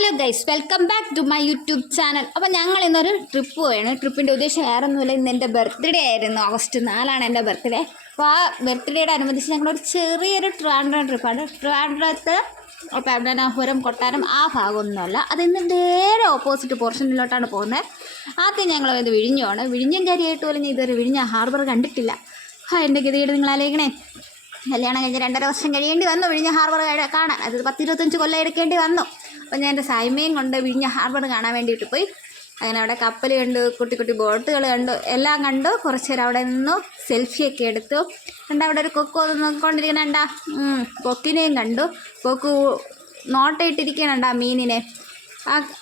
Hello guys, welcome back to my YouTube channel. അപ്പോൾ ഞങ്ങൾ ഇന്നൊരു ട്രിപ്പ് പോവുകയാണ്. ട്രിപ്പിൻ്റെ ഉദ്ദേശം വേറെ ഒന്നുമില്ല, ഇന്ന് എൻ്റെ ബർത്ത്ഡേ ആയിരുന്നു. ഓഗസ്റ്റ് 4 എൻ്റെ ബർത്ത്ഡേ. അപ്പോൾ ആ ബർത്ത്ഡേയുടെ അനുബന്ധിച്ച് ഞങ്ങളൊരു ചെറിയൊരു ട്രിവാൻഡ്രം ട്രിപ്പാണ്. ട്രിവാൻഡ്രത്ത് പത്മനാഭപുരം, കൊട്ടാരം ആ ഭാഗമൊന്നുമല്ല, അതിന്ന് നേരെ ഓപ്പോസിറ്റ് പോർഷനിലോട്ടാണ് പോകുന്നത്. ആദ്യം ഞങ്ങൾ ഇത് വിഴിഞ്ഞമാണ്. വിഴിഞ്ഞം കാര്യമായിട്ട് പോലും ഞാൻ ഇതുവരെ വിഴിഞ്ഞ ഹാർബർ കണ്ടിട്ടില്ല. എൻ്റെ ഗതികേട് നിങ്ങൾ ആലോചിക്കണേ. കല്യാണം കഴിഞ്ഞ് 2.5 വർഷം കഴിയേണ്ടി വന്നു വിഴിഞ്ഞ ഹാർബർ കാണാൻ. അത് 10-25 കൊല്ലം എടുക്കേണ്ടി വന്നു. അപ്പോൾ ഞാൻ എൻ്റെ സൈമയും കൊണ്ട് വിഴിഞ്ഞ ഹാർബർ കാണാൻ വേണ്ടിയിട്ട് പോയി. അങ്ങനെ അവിടെ കപ്പൽ കണ്ടു, കുട്ടി കുട്ടി ബോട്ടുകൾ കണ്ടു, എല്ലാം കണ്ടു. കുറച്ച് നേരം അവിടെ നിന്നു സെൽഫിയൊക്കെ എടുത്തു. കണ്ട അവിടെ ഒരു കൊക്ക് നോക്കിക്കൊണ്ടിരിക്കണണ്ട, കൊക്കിനെയും കണ്ടു. കൊക്ക് നോട്ടയിട്ടിരിക്കണണ്ട മീനിനെ.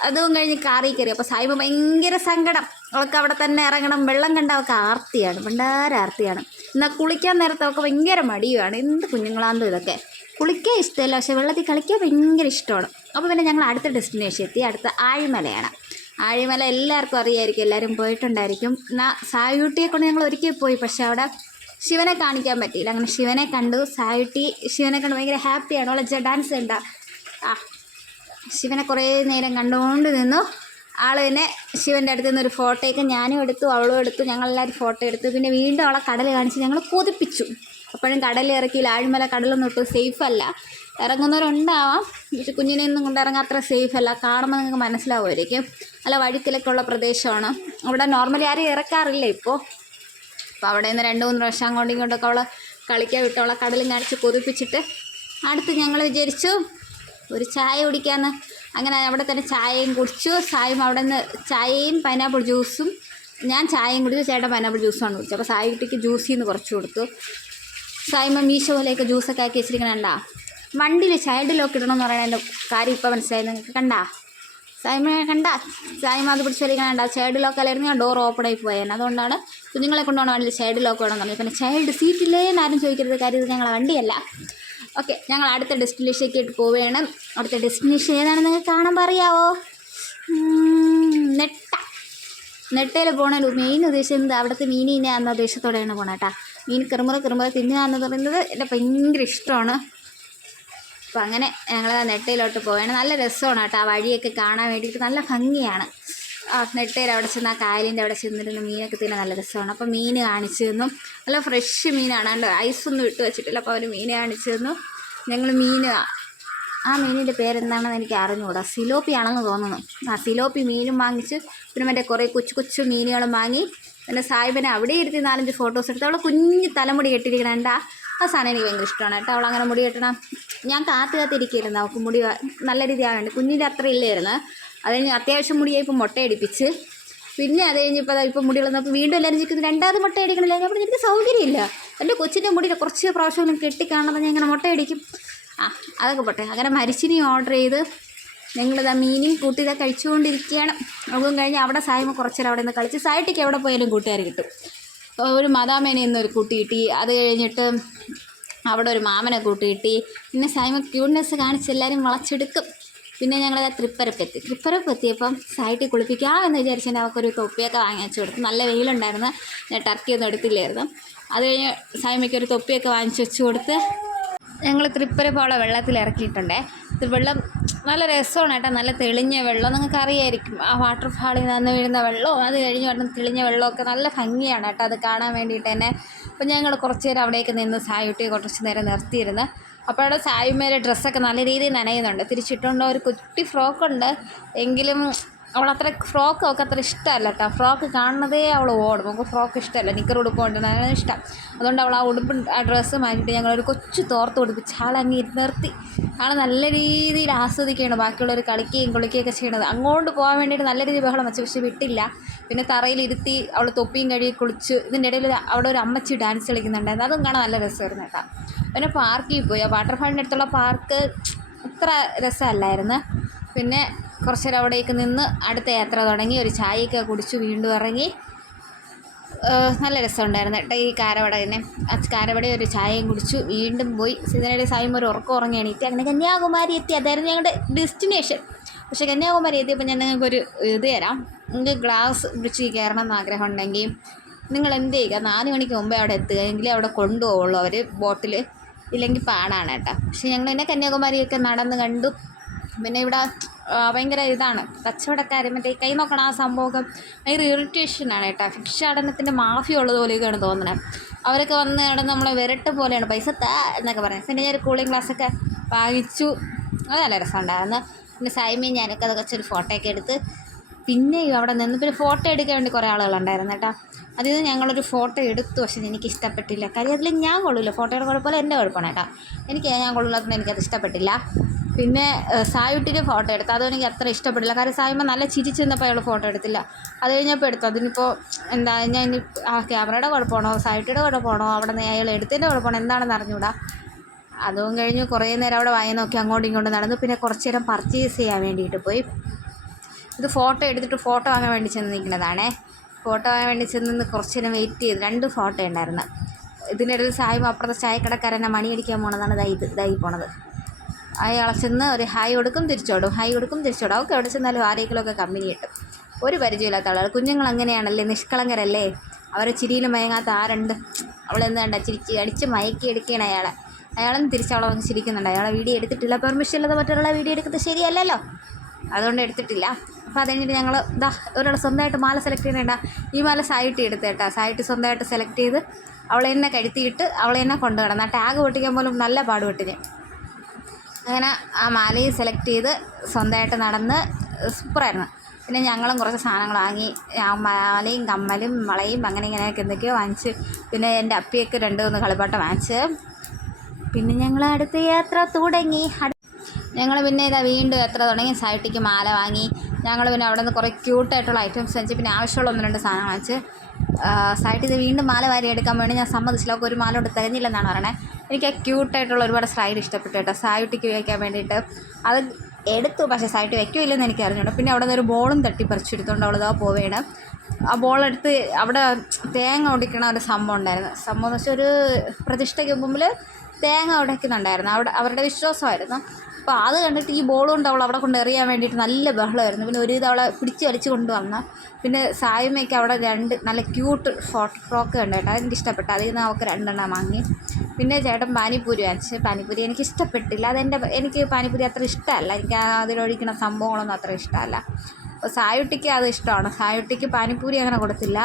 അതും കഴിഞ്ഞ് കാറി കയറി. അപ്പോൾ സായിബ് ഭയങ്കര സങ്കടം. അവൾക്ക് അവിടെ തന്നെ ഇറങ്ങണം. വെള്ളം കണ്ട അവൾക്ക് ആർത്തിയാണ്, ഭണ്ടാരാർത്തിയാണ്. എന്നാൽ കുളിക്കാൻ നേരത്തെ അവൾക്ക് ഭയങ്കര മടിയുമാണ്. എന്ത് കുഞ്ഞുങ്ങളാന്തോ ഇതൊക്കെ. കുളിക്കാൻ ഇഷ്ടമല്ല, പക്ഷേ വെള്ളത്തിൽ കളിക്കാൻ ഭയങ്കര ഇഷ്ടമാണ്. അപ്പോൾ പിന്നെ ഞങ്ങൾ അടുത്ത ഡെസ്റ്റിനേഷൻ എത്തി. അടുത്ത ആഴിമലയാണ്. ആഴിമല എല്ലാവർക്കും അറിയായിരിക്കും, എല്ലാവരും പോയിട്ടുണ്ടായിരിക്കും. എന്നാൽ സായുട്ടിയെ കൊണ്ട് ഞങ്ങൾ ഒരിക്കൽ പോയി, പക്ഷേ അവിടെ ശിവനെ കാണിക്കാൻ പറ്റിയില്ല. അങ്ങനെ ശിവനെ കണ്ടു. സായുട്ടി ശിവനെ കണ്ട് ഭയങ്കര ഹാപ്പിയാണ്. അവളെ ഡാൻസ് ഉണ്ടാ ശിവനെ കുറേ നേരം കണ്ടുകൊണ്ട് നിന്നു. ആൾ പിന്നെ ശിവൻ്റെ അടുത്ത് നിന്നൊരു ഫോട്ടോയൊക്കെ ഞാനും എടുത്തു, അവളും എടുത്തു. ഞങ്ങളെല്ലാവരും ഫോട്ടോ എടുത്തു. പിന്നെ വീണ്ടും അവളെ കടൽ കാണിച്ച് ഞങ്ങൾ കൊതിപ്പിച്ചു. അപ്പോഴും കടലിൽ ഇറക്കിയില്ല. ആഴിമല കടലൊന്നും ഒട്ടും സേഫല്ല. ഇറങ്ങുന്നവരുണ്ടാവാം, പക്ഷെ കുഞ്ഞിനെയൊന്നും കൊണ്ടിറങ്ങാൻ അത്ര സേഫല്ല. കാണുമ്പോൾ നിങ്ങൾക്ക് മനസ്സിലാവുമായിരിക്കും. നല്ല വഴിത്തിലൊക്കെയുള്ള പ്രദേശമാണ്. അവിടെ നോർമലി ആരും ഇറക്കാറില്ല ഇപ്പോൾ. അപ്പോൾ അവിടെ നിന്ന് 2-3 പ്രാവശ്യം അങ്ങോട്ടും ഇങ്ങോട്ടൊക്കെ അവളെ കളിക്കാൻ വിട്ട് അവളെ കടലും കാണിച്ച് കൊതിപ്പിച്ചിട്ട് അടുത്ത് ഞങ്ങൾ വിചാരിച്ചു ഒരു ചായ കുടിക്കാമെന്ന്. അങ്ങനെ അവിടെ തന്നെ ചായയും കുടിച്ചു. സായും അവിടെ നിന്ന് ചായയും പൈനാപ്പിൾ ജ്യൂസും, ഞാൻ ചായയും കുടിച്ചു, ചേട്ടൻ പൈനാപ്പിൾ ജ്യൂസാണ് കുടിച്ചത്. അപ്പോൾ സായി കുട്ടിക്ക് ജ്യൂസിൽ നിന്ന് കുറച്ച് കൊടുത്തു. സായ്മ മീശ പോലെയൊക്കെ ജ്യൂസൊക്കെ ആക്കി വെച്ചിരിക്കണ. വണ്ടിയിൽ ചൈൽഡ് ലോക്ക് ഇടണമെന്ന് പറയുന്നതിൻ്റെ കാര്യം ഇപ്പോൾ മനസ്സിലായി നിങ്ങൾക്ക്. കണ്ടാ സായ്മ കണ്ടാ? സായ്മ അത് പിടിച്ചിരിക്കണ ചൈൽഡ് ലോക്ക് അല്ലായിരുന്നു, ഞാൻ ഡോർ ഓപ്പൺ ആയി പോയേനെ. അതുകൊണ്ടാണ് കുഞ്ഞുങ്ങളെ കൊണ്ടുപോകണം വണ്ടിയിൽ ചൈൽഡ് ലോക്ക് വേണമെന്ന് പറഞ്ഞു. പിന്നെ ചൈൽഡ് സീറ്റില്ലേ എന്നാരും ചോദിക്കരുത്, കാര്യം ഇത് ഞങ്ങളെ വണ്ടിയല്ല. ഓക്കെ, ഞങ്ങൾ അടുത്ത ഡെസ്റ്റിനേഷനിലേക്ക് പോവുകയാണ്. അടുത്ത ഡെസ്റ്റിനേഷൻ ഏതാണെന്ന് നിങ്ങൾക്ക് കാണാൻ പറയാവോ? നെട്ടയിൽ പോകണ മെയിൻ ഉദ്ദേശം എന്ത്? അവിടുത്തെ മീനിനെ എന്ന ഉദ്ദേശത്തോടെയാണ് പോകണം കേട്ടോ. മീൻ കിറുമുറ തിന്നുക എന്ന് പറയുന്നത് എൻ്റെ ഭയങ്കര ഇഷ്ടമാണ്. അപ്പോൾ അങ്ങനെ ഞങ്ങൾ നെട്ടയിലോട്ട് പോവുകയാണ്. നല്ല രസമാണ് കേട്ടോ. ആ വഴിയൊക്കെ കാണാൻ വേണ്ടിയിട്ട് നല്ല ഭംഗിയാണ്. ആ നെട്ടയിൽ അവിടെ ചെന്ന് ആ കായലിൻ്റെ അവിടെ ചെന്നിരുന്ന് മീനൊക്കെ തിന്നാൻ നല്ല രസമാണ്. അപ്പോൾ മീൻ കാണിച്ചു തന്നു. നല്ല ഫ്രഷ് മീനാണ്, കണ്ടോ, ഐസൊന്നും ഇട്ട് വെച്ചിട്ടില്ല. അപ്പോൾ അവർ മീൻ കാണിച്ചു തന്നു. ഞങ്ങൾ ആ മീനിൻ്റെ പേരെന്താണെന്ന് എനിക്ക് അറിഞ്ഞുകൂടാ. സിലോപ്പി ആണെന്ന് തോന്നുന്നു. സിലോപ്പി മീനും വാങ്ങിച്ച്, പിന്നെ മറ്റേ കുറേ കൊച്ചു മീനുകളും വാങ്ങി. പിന്നെ സായിബിനെ അവിടെ ഇരുത്തി 4-5 ഫോട്ടോസ് എടുത്ത്. അവൾ കുഞ്ഞ് തലമുടി കെട്ടിയിരിക്കണ ആ സാധനം എനിക്ക് ഭയങ്കര ഇഷ്ടമാണ് കേട്ടോ. അവൾ അങ്ങനെ മുടി കെട്ടണം. ഞാൻ കാത്തിരിക്കുന്നു അവൾക്ക് മുടി നല്ല രീതിയാവുന്നുണ്ട്. കുഞ്ഞിൻ്റെ അത്ര ഇല്ലായിരുന്നു. അത് കഴിഞ്ഞ് അത്യാവശ്യം മുടിയായി ഇപ്പോൾ മുട്ടയടിപ്പിച്ച്. പിന്നെ അത് കഴിഞ്ഞപ്പോൾ ഇപ്പോൾ മുടി വന്നപ്പോൾ വീണ്ടും എല്ലാവരും ചിരിക്കുന്നു, 2ാമത് മുട്ട അടിക്കണില്ല. ഞാൻ പറഞ്ഞു എനിക്ക് സൗകര്യമില്ല, എൻ്റെ കൊച്ചിൻ്റെ മുടിയിൽ കുറച്ച് പ്രാവശ്യം കെട്ടിക്കാണുമ്പോൾ ഞാൻ ഇങ്ങനെ മുട്ട അടിക്കും. അതൊക്കെ പോട്ടെ. അങ്ങനെ മരിച്ചിനി ഓർഡർ ചെയ്ത് ഞങ്ങളിതാ മീനും കൂട്ടി ഇതാ കഴിച്ചുകൊണ്ടിരിക്കുകയാണ്. അതും കഴിഞ്ഞ് അവിടെ സായ്മ കുറച്ചേരം അവിടെ നിന്ന് കളിച്ച്. സായിട്ടിക്ക് എവിടെ പോയാലും കൂട്ടുകാർ കിട്ടും. ഒരു മദാമേനെ ഇന്നൊരു കൂട്ടി കിട്ടി. അത് കഴിഞ്ഞിട്ട് അവിടെ ഒരു മാമനെ കൂട്ടി കിട്ടി. പിന്നെ സായ്മ ക്യൂട്ട്നെസ് കാണിച്ച് എല്ലാവരും വളച്ചെടുക്കും. പിന്നെ ഞങ്ങളത് തൃപ്പരപ്പ് എത്തിയപ്പം സായിട്ടി കുളിപ്പിക്കാമെന്ന് വിചാരിച്ചാൽ അവർക്കൊരു തൊപ്പിയൊക്കെ വാങ്ങി വെച്ച് കൊടുത്തു. നല്ല വെയിലുണ്ടായിരുന്നു, ഞാൻ ടർക്കിയൊന്നും എടുത്തില്ലായിരുന്നു. അത് കഴിഞ്ഞ് സായ്മയ്ക്കൊരു തൊപ്പിയൊക്കെ വാങ്ങിച്ച് വെച്ച് കൊടുത്ത് ഞങ്ങൾ തൃപ്പരപ്പോളെ വെള്ളത്തിൽ ഇറക്കിയിട്ടുണ്ടേ. വെള്ളം നല്ല രസമാണ് കേട്ടോ. നല്ല തെളിഞ്ഞ വെള്ളം, നിങ്ങൾക്ക് അറിയായിരിക്കും. ആ വാട്ടർഫാളിൽ നിന്ന് വീഴുന്ന വെള്ളവും അത് കഴിഞ്ഞ് വരുന്ന തെളിഞ്ഞ വെള്ളമൊക്കെ നല്ല ഭംഗിയാണ് കേട്ടോ അത് കാണാൻ വേണ്ടിയിട്ട് തന്നെ. അപ്പോൾ ഞങ്ങൾ കുറച്ച് നേരം അവിടേക്ക് നിന്ന് സായുട്ടിയെ കുറച്ച് നേരം നിർത്തിയിരുന്ന്. അപ്പോൾ അവിടെ സായുമേലെ ഡ്രസ്സൊക്കെ നല്ല രീതിയിൽ നനയുന്നുണ്ട്. തിരിച്ചിട്ടുണ്ടോ ഒരു കുട്ടി ഫ്രോക്കുണ്ട്, എങ്കിലും അവളത്ര ഫ്രോക്ക് അവൾക്ക് അത്ര ഇഷ്ടമല്ല കേട്ടോ. ഫ്രോക്ക് കാണുന്നതേ അവൾ ഓടും. നമുക്ക് ഫ്രോക്ക് ഇഷ്ടമല്ല, നിക്കർ ഉടുപ്പ് കൊണ്ടുവന്നാണ് ഇഷ്ടം. അതുകൊണ്ട് അവൾ ആ ഡ്രസ്സ് മാറ്റിയിട്ട് ഞങ്ങളൊരു കൊച്ചു തോർത്ത് ഉടുപ്പിച്ച് ആളങ്ങ് നിർത്തി. ആൾ നല്ല രീതിയിൽ ആസ്വദിക്കുകയാണ് ബാക്കിയുള്ളവർ കളിക്കുകയും കുളിക്കുകയൊക്കെ ചെയ്യണത്. അങ്ങോട്ട് പോകാൻ വേണ്ടിയിട്ട് നല്ല രീതിയിൽ ബഹളം വെച്ചു, പക്ഷേ വിട്ടില്ല. പിന്നെ തറയിലിരുത്തി അവൾ തൊപ്പിയും കഴുകി കുളിച്ച്. ഇതിൻ്റെ ഇടയിൽ അവിടെ ഒരു അമ്മച്ചി ഡാൻസ് കളിക്കുന്നുണ്ടായിരുന്നു, അതും കാണാൻ നല്ല രസമായിരുന്നു കേട്ടോ. പിന്നെ പാർക്കിൽ പോയി. ആ വാട്ടർഫാളിൻ്റെ അടുത്തുള്ള പാർക്ക് അത്ര രസമല്ലായിരുന്നു. പിന്നെ കുറച്ച് നേരം അവിടേക്ക് നിന്ന് അടുത്ത യാത്ര തുടങ്ങി. ഒരു ചായയൊക്കെ കുടിച്ചു വീണ്ടും ഇറങ്ങി. നല്ല രസമുണ്ടായിരുന്നു കേട്ടോ ഈ കാരവടനെ. ആ കാരവട ഒരു ചായയും കുടിച്ചു വീണ്ടും പോയി. ഇതിനിടെ സായും ഒരു ഉറക്കം ഉറങ്ങി എണീറ്റ്. അങ്ങനെ കന്യാകുമാരി എത്തി. അതായിരുന്നു ഞങ്ങളുടെ ഡെസ്റ്റിനേഷൻ. പക്ഷേ കന്യാകുമാരി എത്തിയപ്പോൾ ഞാൻ നിങ്ങൾക്കൊരു ഇത് തരാം. നിങ്ങൾക്ക് ഗ്ലാസ് ബ്രിഡ്ജിൽ കയറണം എന്ന് ആഗ്രഹം ഉണ്ടെങ്കിൽ നിങ്ങൾ എന്ത് ചെയ്യുക, 4 മണിക്ക് മുമ്പേ അവിടെ എത്തുക, എങ്കിലേ അവിടെ കൊണ്ടുപോകുള്ളൂ അവർ ബോട്ടിൽ, ഇല്ലെങ്കിൽ പാടാണ് കേട്ടോ. പക്ഷേ ഞങ്ങൾ തന്നെ കന്യാകുമാരിയൊക്കെ നടന്ന് കണ്ടു. പിന്നെ ഇവിടെ ഭയങ്കര ഇതാണ് കച്ചവടക്കാർ, മറ്റേ കൈ നോക്കണം ആ സംഭവമൊക്കെ ഭയങ്കര ഇറിറ്റേഷനാണ് കേട്ടോ. ഭിക്ഷാടനത്തിൻ്റെ മാഫിയ ഉള്ളതുപോലെയൊക്കെയാണ് തോന്നുന്നത്. അവരൊക്കെ വന്ന് അവിടെ നമ്മളെ വിരട്ട് പോലെയാണ്, പൈസ താ എന്നൊക്കെ പറയാം. പിന്നെ ഞാൻ ഒരു കൂളിംഗ് ഗ്ലാസ്സൊക്കെ വാങ്ങിച്ചു, അത് നല്ല രസമുണ്ടായിരുന്നു. പിന്നെ സൈമയും ഞാനൊക്കെ അതൊക്കെ വെച്ചൊരു ഫോട്ടോയൊക്കെ എടുത്ത് പിന്നെ അവിടെ നിന്ന് പിന്നെ ഫോട്ടോ എടുക്കാൻ വേണ്ടി കുറേ ആളുകളുണ്ടായിരുന്നു കേട്ടോ. അതിൽ നിന്ന് ഞങ്ങളൊരു ഫോട്ടോ എടുത്തു. പക്ഷേ എനിക്ക് ഇഷ്ടപ്പെട്ടില്ല. കാര്യം അതിൽ ഞാൻ കൊള്ളില്ല. ഫോട്ടോയുടെ കുഴപ്പമില്ല, എൻ്റെ കുഴപ്പമാണ് കേട്ടോ. ഞാൻ കൊള്ളില്ലാത്തത് എനിക്കത് ഇഷ്ടപ്പെട്ടില്ല. പിന്നെ സായുട്ടിൻ്റെ ഫോട്ടോ എടുത്തു, അതും എനിക്ക് അത്ര ഇഷ്ടപ്പെട്ടില്ല. കാരണം സായുമ്മ നല്ല ചിരിച്ച് നിന്നപ്പോൾ അയാൾ ഫോട്ടോ എടുത്തില്ല. അത് കഴിഞ്ഞപ്പോൾ എടുത്തു. അതിനിപ്പോൾ എന്താ ഞാൻ ഇനി ക്യാമറയുടെ കുഴപ്പമാണോ സായുട്ടിയുടെ കുഴപ്പമാണോ അവിടെ നിന്ന് അയാൾ എടുത്തതിൻ്റെ കുഴപ്പമാണോ എന്താണെന്ന് അറിഞ്ഞൂടാ. അതും കഴിഞ്ഞ് കുറേ നേരം അവിടെ വായി നോക്കി അങ്ങോട്ടും ഇങ്ങോട്ടും നടന്നു. പിന്നെ കുറച്ച് നേരം പർച്ചേസ് ചെയ്യാൻ വേണ്ടിയിട്ട് പോയി. ഇത് ഫോട്ടോ എടുത്തിട്ട് ഫോട്ടോ വാങ്ങാൻ വേണ്ടി ചെന്ന് നിൽക്കുന്നതാണേ. ഫോട്ടോ വാങ്ങാൻ വേണ്ടി ചെന്ന് കുറച്ച് നേരം വെയിറ്റ് ചെയ്ത് 2 ഫോട്ടോ ഉണ്ടായിരുന്നു. ഇതിനിടയിൽ സായും അപ്പുറത്തെ ചായക്കടക്കാരനെ മണിയടിക്കാൻ പോണതാണ് ഇതായി പോണത്. അയാളെ ചെന്ന് ഒരു ഹായ് കൊടുക്കും തിരിച്ചോടും, ഹായ് കൊടുക്കും തിരിച്ചോടും. അവർക്ക് എവിടെ ചെന്നാലും ആരെങ്കിലുമൊക്കെ കമ്പനി കിട്ടും. ഒരു പരിചയമില്ലാത്ത ആളുകൾ. കുഞ്ഞുങ്ങൾ അങ്ങനെയാണല്ലേ, നിഷ്കളങ്കരല്ലേ. അവരെ ചിരിയിൽ മയങ്ങാത്ത ആരുണ്ട്. അവളെന്ത് കണ്ട ചിരിച്ച് അടിച്ച് മയക്കി എടുക്കുകയാണ് അയാളൊന്നും തിരിച്ചവളെ വന്ന് ചിരിക്കുന്നുണ്ട്. അയാളെ വീഡിയോ എടുത്തിട്ടില്ല, പെർമിഷൻ ഇല്ലാതെ മറ്റുള്ള വീഡിയോ എടുക്കുന്നത് ശരിയല്ലല്ലോ, അതുകൊണ്ട് എടുത്തിട്ടില്ല. അപ്പോൾ അത് കഴിഞ്ഞിട്ട് ഞങ്ങൾ ഒരാൾ സ്വന്തമായിട്ട് മാല സെലക്ട് ചെയ്യണേണ്ട. ഈ മാല സായിട്ട് എടുത്തേട്ടാ. സായിട്ട് സ്വന്തമായിട്ട് സെലക്ട് ചെയ്ത് അവളെ തന്നെ കരുത്തിയിട്ട് അവളെ തന്നെ കൊണ്ടു കിടന്ന ടാഗ് പൊട്ടിക്കാൻ പോലും നല്ല പാടുപെട്ടിന്. അങ്ങനെ ആ മാലയും സെലക്ട് ചെയ്ത് സ്വന്തമായിട്ട് നടന്ന് സൂപ്പറായിരുന്നു. പിന്നെ ഞങ്ങളും കുറച്ച് സാധനങ്ങൾ വാങ്ങി, മാലയും കമ്മലും വളയും അങ്ങനെ ഇങ്ങനെയൊക്കെ എന്തൊക്കെയോ വാങ്ങിച്ച്. പിന്നെ എൻ്റെ അപ്പിയൊക്കെ 2-3 കളിപ്പാട്ടം വാങ്ങിച്ച്. പിന്നെ ഞങ്ങൾ അടുത്ത യാത്ര തുടങ്ങി. ഞങ്ങൾ പിന്നെ വീണ്ടും യാത്ര തുടങ്ങി. സായിട്ടിക്ക് മാല വാങ്ങി. ഞങ്ങൾ പിന്നെ അവിടെ നിന്ന് കുറേ ക്യൂട്ടായിട്ടുള്ള ഐറ്റംസ് വാങ്ങിച്ച്. പിന്നെ ആവശ്യമുള്ള 1-2 സാധനം വാങ്ങിച്ച്. സായിട്ട് വീണ്ടും മാല വാരി എടുക്കാൻ വേണ്ടി ഞാൻ സമ്മതിച്ചില്ല. ഒരു മാല കൊണ്ട് തികഞ്ഞില്ലെന്നാണ് പറയണേ. എനിക്ക് ആ ക്യൂട്ടായിട്ടുള്ള ഒരുപാട് സ്ലൈഡ് ഇഷ്ടപ്പെട്ടു കേട്ടോ. സായിട്ടിക്ക് വയ്ക്കാൻ വേണ്ടിയിട്ട് അത് എടുത്തു. പക്ഷേ സായിട്ട് വയ്ക്കില്ലെന്ന് എനിക്ക് അറിഞ്ഞുണ്ട്. പിന്നെ അവിടെ നിന്ന് ഒരു ബോളും തട്ടിപ്പറിച്ചെടുത്തുകൊണ്ട് അവളിതാ പോവുകയാണ്. ആ ബോളെടുത്ത് അവിടെ തേങ്ങ ഒടിക്കണ ഒരു സംഭവം ഉണ്ടായിരുന്നു. സംഭവം എന്ന് വെച്ചാൽ ഒരു പ്രതിഷ്ഠയ്ക്ക് മുമ്പിൽ തേങ്ങ ഉടയ്ക്കുന്നുണ്ടായിരുന്നു. അവരുടെ വിശ്വാസമായിരുന്നു. അപ്പോൾ അത് കണ്ടിട്ട് ഈ ബോൾ കൊണ്ട് അവിടെ കൊണ്ട് എറിയാൻ വേണ്ടിയിട്ട് നല്ല ബഹളമായിരുന്നു. പിന്നെ ഒരു ഇത് അവളെ പിടിച്ച് വലിച്ച് കൊണ്ടുവന്ന. പിന്നെ സായ്മയ്ക്ക് അവിടെ 2 നല്ല ക്യൂട്ട് ഫ്രോക്ക് ഉണ്ട് കേട്ടോ. അതെനിക്ക് ഇഷ്ടപ്പെട്ടു. അതിൽ നിന്ന് അവൾക്ക് 2 വാങ്ങി. പിന്നെ ചേട്ടൻ പാനിപ്പൂരി വാങ്ങിച്ച്. പാനിപ്പൂരി എനിക്ക് ഇഷ്ടപ്പെട്ടില്ല. എനിക്ക് പാനിപ്പൂരി അത്ര ഇഷ്ടമല്ല. എനിക്ക് അതിലൊഴിക്കുന്ന സംഭവങ്ങളൊന്നും അത്ര ഇഷ്ടമല്ല. അപ്പോൾ സായുട്ടിക്ക് അത് ഇഷ്ടമാണ്. സായുട്ടിക്ക് പാനിപ്പൂരി അങ്ങനെ കൊടുത്തില്ല.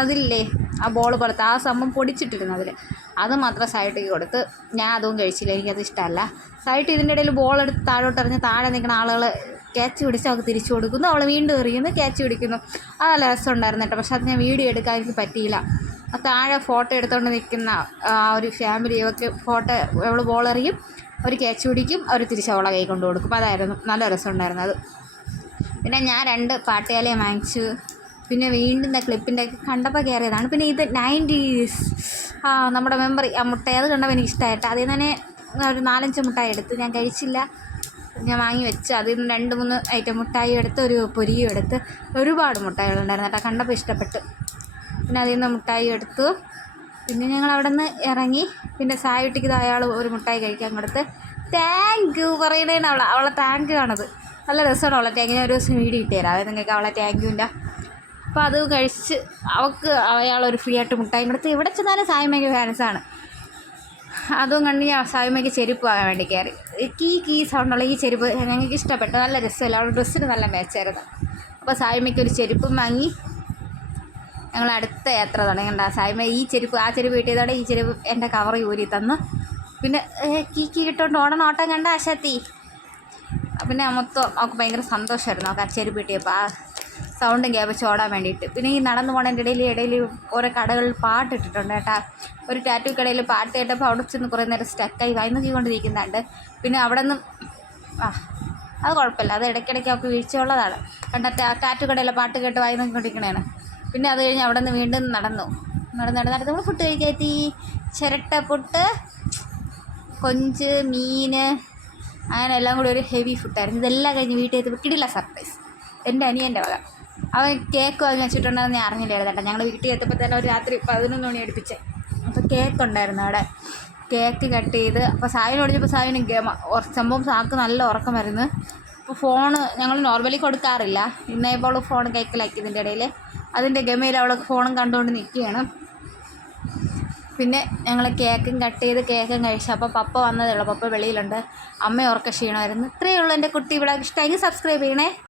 അതില്ലേ ആ ബോൾ പോലത്തെ ആ സംഭവം പൊടിച്ചിട്ടിരുന്നു അത് മാത്രം സായിട്ടിക്ക് കൊടുത്ത്. ഞാൻ അതും കഴിച്ചില്ല, എനിക്കത് ഇഷ്ടമല്ല. സായിട്ട് ഇതിൻ്റെ ഇടയിൽ ബോളെടുത്ത് താഴോട്ടെറിഞ്ഞ് താഴെ നിൽക്കുന്ന ആളുകൾ ക്യാച്ച് പിടിച്ച് അവൾക്ക് തിരിച്ചു കൊടുക്കുന്നു. അവൾ വീണ്ടും എറിയുന്നു, ക്യാച്ച് പിടിക്കുന്നു. അത് നല്ല രസമുണ്ടായിരുന്നു കേട്ടോ. പക്ഷെ അത് ഞാൻ വീഡിയോ എടുക്കാൻ എനിക്ക് പറ്റിയില്ല. താഴെ ഫോട്ടോ എടുത്തുകൊണ്ട് നിൽക്കുന്ന ആ ഒരു ഫാമിലി ഫോട്ടോ അവൾ ബോളെറിയും, അവർ ക്യാച്ച് പിടിക്കും, അവർ തിരിച്ച് അവളെ കൈ കൊണ്ട് കൊടുക്കും. അതായിരുന്നു നല്ല രസമുണ്ടായിരുന്നു അത്. പിന്നെ ഞാൻ 2 പാട്ടുകാലയും വാങ്ങിച്ചു. പിന്നെ വീണ്ടും ക്ലിപ്പിൻ്റെ കണ്ടപ്പോൾ കയറിയതാണ്. പിന്നെ ഇത് 90s നമ്മുടെ മെമ്മറി ആ മുട്ടായി അത് കണ്ടപ്പോൾ എനിക്ക് ഇഷ്ടമായിട്ട് അതിൽ നിന്ന് തന്നെ ഒരു 4-5 മുട്ടായി എടുത്ത്. ഞാൻ കഴിച്ചില്ല, ഞാൻ വാങ്ങി വെച്ച്. അതിൽ നിന്ന് 2-3 ഐറ്റം മുട്ടായി എടുത്ത്, ഒരു പൊരിയും എടുത്ത്. ഒരുപാട് മുട്ടായികളുണ്ടായിരുന്നു കേട്ടോ. കണ്ടപ്പോൾ ഇഷ്ടപ്പെട്ട്. പിന്നെ അതിൽ നിന്ന് മുട്ടായി എടുത്തു. പിന്നെ ഞങ്ങൾ അവിടെ നിന്ന് ഇറങ്ങി. പിന്നെ സായിട്ടിക്ക് അയാൾ ഒരു മുട്ടായി കഴിക്കാൻ കൊടുത്ത്. താങ്ക് യു പറയണേന്ന് അവളെ താങ്ക് യു ആണത്. നല്ല രസമാണ് അവളെ താങ്ക് യു. ഒരു ദിവസം വീഡിയോ ഇട്ട് തരാം നിങ്ങൾക്ക് അവളെ താങ്ക് യുവിൻ്റെ. അപ്പോൾ അത് കഴിച്ച് അയാളൊരു ഫ്രീ ആയിട്ട് മുട്ടായി കൊടുത്ത്. ഇവിടെ ചെന്നാലും സായ്മയ്ക്ക് ഫാൻസാണ്. അതും കണ്ട് ഞാൻ സായ്മയ്ക്ക് ചെരുപ്പ് വാങ്ങാൻ വേണ്ടി കയറി. കീ സൗണ്ടുള്ള ഈ ചെരുപ്പ് ഞങ്ങൾക്ക് ഇഷ്ടപ്പെട്ടു. നല്ല രസമല്ല, അവളുടെ ഡ്രസ്സിന് നല്ല മാച്ചായിരുന്നു. അപ്പോൾ സായ്മയ്ക്ക് ഒരു ചെരുപ്പും വാങ്ങി. ഞങ്ങൾ അടുത്ത യാത്ര തുടങ്ങണ്ട. സായ്മ ഈ ചെരുപ്പ് ആ ചെരുപ്പ് കിട്ടിയതോടെ ഈ ചെരുപ്പ് എൻ്റെ കവർ ഊരി തന്നു. പിന്നെ കീ ഇട്ടുകൊണ്ട് ഓട്ടം കണ്ട ആശാത്തി. പിന്നെ മൊത്തം അവൾക്ക് ഭയങ്കര സന്തോഷമായിരുന്നു അവൾക്ക് ആ ചെരുപ്പ് കിട്ടിയപ്പോൾ. ആ സൗണ്ടും ഗ്യാപിച്ച് ഓടാൻ വേണ്ടിയിട്ട്. പിന്നെ ഈ നടന്നു പോണതിൻ്റെ ഇടയിൽ ഓരോ കടകളിൽ പാട്ടിട്ടിട്ടുണ്ട് കേട്ടോ. ഒരു ടാറ്റു കടയിൽ പാട്ട് കേട്ടപ്പോൾ അവിടെ ചെന്ന് കുറേ നേരം സ്റ്റക്കായി വായി നോക്കിക്കൊണ്ടിരിക്കുന്നുണ്ട്. പിന്നെ അവിടെ നിന്ന് അത് കുഴപ്പമില്ല, അത് ഇടയ്ക്കിടയ്ക്ക് അവൾക്ക് വീഴ്ചയുള്ളതാണ്. കണ്ട ടാറ്റു കടയിലെ പാട്ട് കേട്ട് വായി നോക്കിക്കൊണ്ടിരിക്കണേണ്. പിന്നെ അത് കഴിഞ്ഞ് അവിടെ നിന്ന് വീണ്ടും നടന്നു നമ്മൾ ഫുഡ് കഴിക്കാത്തി. ചിരട്ടപ്പുട്ട്, കൊഞ്ച്, മീൻ, അങ്ങനെ എല്ലാം കൂടി ഒരു ഹെവി ഫുഡായിരുന്നു. ഇതെല്ലാം കഴിഞ്ഞ് വീട്ടിൽ എത്തിയപ്പോൾ കിടില സർപ്രൈസ്. എൻ്റെ അനിയൻ്റെ വക അവൻ കേക്ക് വാങ്ങി വെച്ചിട്ടുണ്ടെന്ന് ഞാൻ അറിഞ്ഞില്ലായിരുന്നു കേട്ടോ. ഞങ്ങൾ വീട്ടിൽ എത്തിയപ്പോൾ തന്നെ ഒരു രാത്രി 11 മണി അടുപ്പിച്ച്. അപ്പോൾ കേക്ക് ഉണ്ടായിരുന്നു അവിടെ. കേക്ക് കട്ട് ചെയ്ത്. അപ്പോൾ സായിന് ഓടിച്ചപ്പോൾ സായിന് സംഭവം സാക്ക് നല്ല ഉറക്കം വരുന്നു. അപ്പോൾ ഫോണ് ഞങ്ങൾ നോർമലി കൊടുക്കാറില്ല. ഇന്നേപ്പോൾ ഫോൺ കേക്കിലാക്കി ഇതിൻ്റെ ഇടയിൽ. അതിൻ്റെ ഗമയിൽ അവൾക്ക് ഫോണും കണ്ടുകൊണ്ട് നിൽക്കുകയാണ്. പിന്നെ ഞങ്ങൾ കേക്കും കട്ട് ചെയ്ത് കേക്കും കഴിച്ചു. അപ്പോൾ പപ്പ വന്നതേ ഉള്ളൂ, പപ്പ വെളിയിലുണ്ട്. അമ്മ ഉറക്ക ക്ഷീണമായിരുന്നു. ഇത്രയേ ഉള്ളൂ എൻ്റെ കുട്ടി വ്ളോഗ്. ഇഷ്ടമെങ്കിൽ സബ്സ്ക്രൈബ് ചെയ്യണേ.